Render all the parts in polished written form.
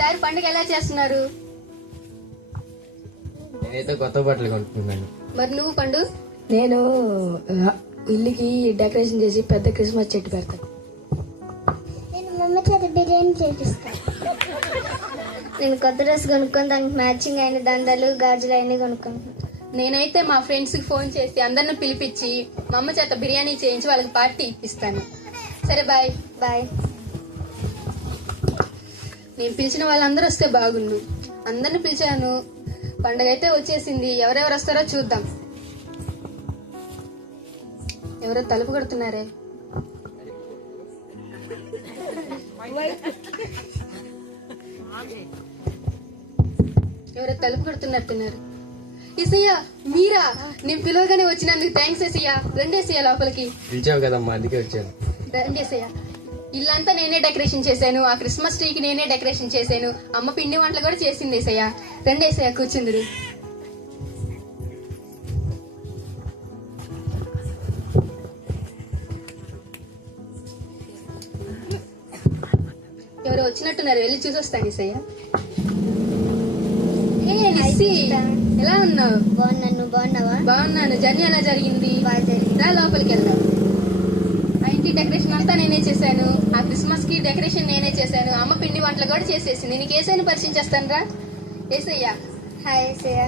ఈసారి పండుగ ఎలా చేస్తున్నారు? నేనైతే కొత్త బట్టలు కొనుక్కున్నాను. మరి నువ్వు పండు? నేను ఇల్లుకి డెకరేషన్ చేసి పెద్ద క్రిస్మస్ చెట్టు పెడతాను. నేను మమ్మ చేత బిర్యానీ చేపిస్తాను. నేను కొత్త డ్రెస్ కొనుక్కొని దానికి మ్యాచింగ్ అయిన దండలు గాజులు అన్ని కొనుక్కుంటాను. నేనైతే మా ఫ్రెండ్స్ కి ఫోన్ చేసి అందరిని పిలిపించి మా అమ్మ చేత బిర్యానీ చేయించి వాళ్ళకి పార్టీ ఇప్పిస్తాను. సరే బాయ్. బాయ్. నేను పిలిచిన వాళ్ళందరూ వస్తే బాగుండు. అందరిని పిలిచాను. పండగ అయితే వచ్చేసింది. ఎవరెవరు వస్తారో చూద్దాం. ఎవరో తలుపు కొడుతున్నారే. ఎవరో తలుపు కొడుతున్నట్టున్నారు. ఏసయ్యా మీరా? నేను పిలవగానే వచ్చినందుకు థ్యాంక్స్ ఏసయ్యా. రెండేసయ్యా లోపలికి. పిలిచావు కదమ్మా, అందుకే వచ్చాను. రెండేసయ్యా. ఇల్లంతా నేనే డెకరేషన్ చేశాను. ఆ క్రిస్మస్ ట్రీకి నేనే డెకరేషన్ చేశాను. అమ్మ పిండి వంటలు కూడా చేసింది ఏసయ్యా. రెండేసయ్యా కూర్చుందిరు. ఎవరో వచ్చినట్టున్నారు, వెళ్ళి చూసొస్తాను ఏసయ్యా. ఎలా ఉన్నావు? బాగున్నాను. నువ్వు బాగున్నావా? బాగున్నాను. జర్నీ ఎలా జరిగింది? బాగా జరిగింది. రా లోపలికి వెళ్దాం. ఆ ఇంటి డెకరేషన్ అంతా నేనే చేశాను. ఆ క్రిస్మస్ కి డెకరేషన్ నేనే చేశాను. అమ్మ పిండి వంటలు కూడా చేసేసింది. నీకు ఏసైనా పరిచయం చేస్తాను రా. ఏసయ్యా. హాయ్ ఏసయ్య.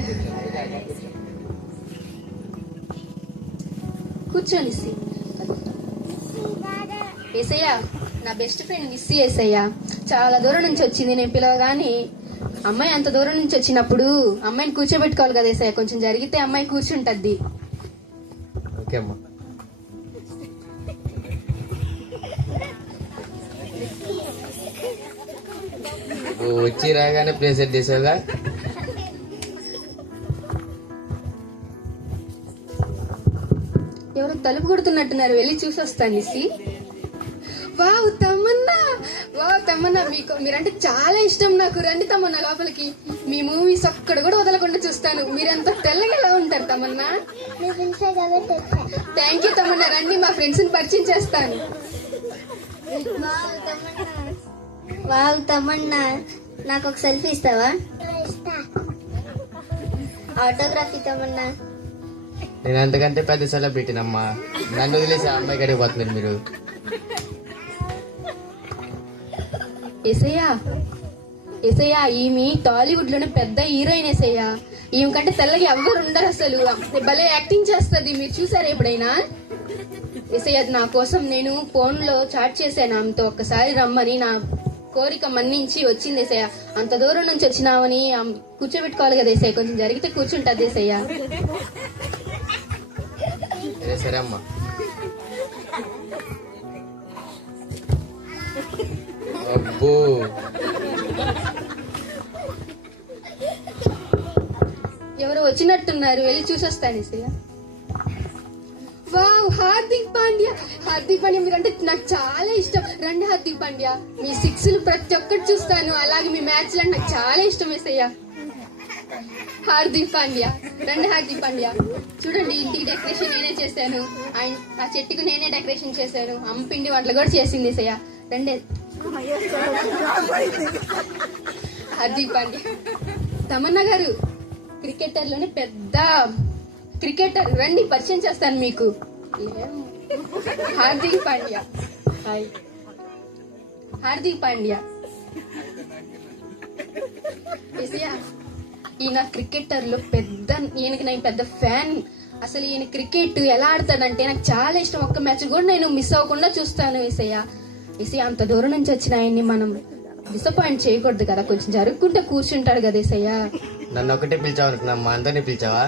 కూర్చోని. ఏసయ్యా నా బెస్ట్ ఫ్రెండ్ మిస్సి ఏసయ్యా. చాలా దూరం నుంచి వచ్చింది. నేను పిలవగాని అమ్మాయి అంత దూరం నుంచి వచ్చినప్పుడు అమ్మాయిని కూర్చోబెట్టుకోవాలి కదా ఏసయ్య. కొంచెం జరిగితే అమ్మాయి కూర్చుంటద్ది. ఓకే అమ్మా. వచ్చి రాగానే ప్లేస్ సెట్ చేసావుగా. ఎవరో తలుపు కొడుతున్నట్టున్నారు, వెళ్ళి చూసి వస్తాను మిస్సి. వావ్ తమన్నా, వావ్ తమన్నా, మీరంటే చాలా ఇష్టం నాకు. రండి తమన్నా లోపలికి. మీ మూవీస్ ఒక్కడ కూడా వదలకుండా చూస్తాను. మీరెంత తెల్లగా ఎలా ఉంటారు తమన్నా. Thank you Tamannaah. రండి, మా ఫ్రెండ్స్ ని పరిచయం చేస్తాను. వావ్ తమన్నా, నాకు ఒక సెల్ఫీ ఇస్తావా? ఆటోగ్రఫీ తమన్నా. నేను అంతకంటే పెద్ద సెలబ్రిటీనమ్మా. నన్ను వదిలేసి ఆ అమ్మాయి గడికి పోతున్నారు మీరు. ఏసయ్యా, ఏసయ్యా ఈమె టాలీవుడ్ లోనే పెద్ద హీరోయిన్ ఏసయ్యా. ఈమె కంటే తెల్లగా ఎవరు ఉండరు అసలు. భలే యాక్టింగ్ చేస్తుంది. మీరు చూసారా ఎప్పుడైనా? ఏసయ్యా నా కోసం నేను ఫోన్ లో చాట్ చేశాను ఆమెతో. ఒక్కసారి రమ్మని నా కోరిక మన్నించి వచ్చింది ఏసయ్యా. అంత దూరం నుంచి వచ్చినామని కూర్చోబెట్టుకోవాలి కదా ఏసయ్య. కొంచెం జరిగితే కూర్చుంటది ఏసయ్యా. సరే అమ్మా. అబ్బో, ఎవరో వచ్చినట్టున్నారు, వెళ్ళి చూసొస్తాను ఏసయ్య. వావ్ హార్దిక్ పాండ్యా. హార్దిక్ పాండ్యా మీరంటే నాకు చాలా ఇష్టం. రండి హార్దిక్ పాండ్యా. మీ సిక్స్లు ప్రతి ఒక్కటి చూస్తాను. అలాగే మీ మ్యాచ్లు అంటే నాకు చాలా ఇష్టం ఏసయ్య. హార్దిక్ పాండ్యా, రండి హార్దిక్ పాండ్యా. చూడండి, ఇంటికి డెకరేషన్ నేనే చేశాను. ఆ చెట్టుకు నేనే డెకరేషన్ చేశాను. అమ్మ పిండి వంటలు కూడా చేసింది ఏసయ్య. రండి హార్దిక్ పాండ్యా. తమన్నా గారు క్రికెటర్ లోనే పెద్ద క్రికెటర్. రండి, పరిచయం చేస్తాను మీకు. హార్దిక్ పాండ్యా. హాయ్ హార్దిక్ పాండ్యా. ఈయన క్రికెటర్ లో పెద్ద, ఈయనకి నేను పెద్ద ఫ్యాన్. అసలు ఈయన క్రికెట్ ఎలా ఆడతాడంటే నాకు చాలా ఇష్టం. ఒక్క మ్యాచ్ కూడా నేను మిస్ అవ్వకుండా చూస్తాను ఏసయ్య. ఏసయ్య అంత దూరం నుంచి వచ్చిన ఆయన్ని మనం డిసప్పాయింట్ చేయకూడదు కదా. కొంచెం జరుపుకుంటే కూర్చుంటాడు కదా ఏసయ్య. నన్ను ఒకటే పిలిచావు అనుకున్నా, మా అందరినీ పిలిచావా?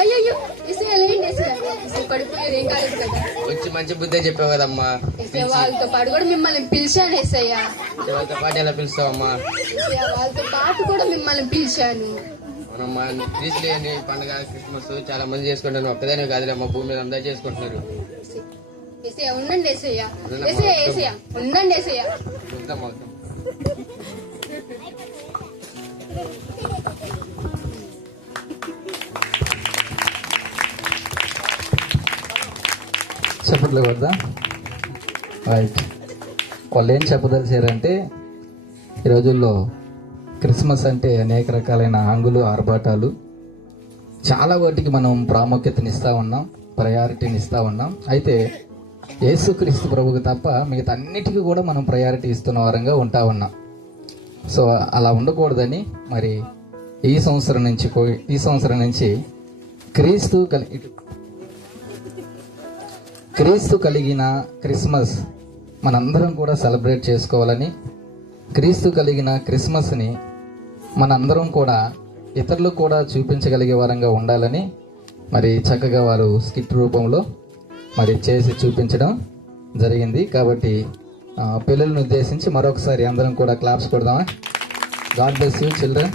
అయ్యో ఏసయ్య లేండి ఏసయ్య. పడిపోయేది ఏం కాలేదు కదా. వచ్చి మంచి బుద్ధి చెప్పావు కదమ్మా. వాళ్ళతో పాటు కూడా మిమ్మల్ని పిలిచాను ఏసయ్య. వాళ్ళతో పాటు ఎలా పిలుస్తావమ్మా? వాళ్ళతో పాటు కూడా మిమ్మల్ని పిలిచాను. అవునమ్మా, తీసులేని పండుగ క్రిస్మస్ చాలా మంది చేసుకుంటాను. ఒక్కదానే కాదులేమ్మా, భూమి మీద అందరూ చేసుకుంటున్నారు. ఏసయ్య ఉండండి ఏసయ్య. ఏసయ్య ఏసయ్య ఉండండి ఏసయ్య. చూద్దామా. చప్పట్లు వద్దా? రైట్. వాళ్ళు ఏం చెప్పదలిచారంటే ఈ రోజుల్లో క్రిస్మస్ అంటే అనేక రకాలైన హంగులు ఆర్భాటాలు చాలా వాటికి మనం ప్రాముఖ్యతని ఇస్తూ ఉన్నాం, ప్రయారిటీని ఇస్తూ ఉన్నాం. అయితే యేసుక్రీస్తు ప్రభువుకి తప్ప మిగతా అన్నిటికీ కూడా మనం ప్రయారిటీ ఇస్తున్న వారంగా ఉంటా ఉన్నాం. సో అలా ఉండకూడదని మరి ఈ సంవత్సరం నుంచి క్రీస్తు కలిగిన క్రిస్మస్ మనందరం కూడా సెలబ్రేట్ చేసుకోవాలని, క్రీస్తు కలిగిన క్రిస్మస్ని మనందరం కూడా ఇతరులకు కూడా చూపించగలిగే వారంగా ఉండాలని మరి చక్కగా వారు స్కిట్ రూపంలో మరి చేసి చూపించడం జరిగింది. కాబట్టి పిల్లలను ఉద్దేశించి మరొకసారి అందరం కూడా క్లాప్స్ కొడదామా? God bless you children.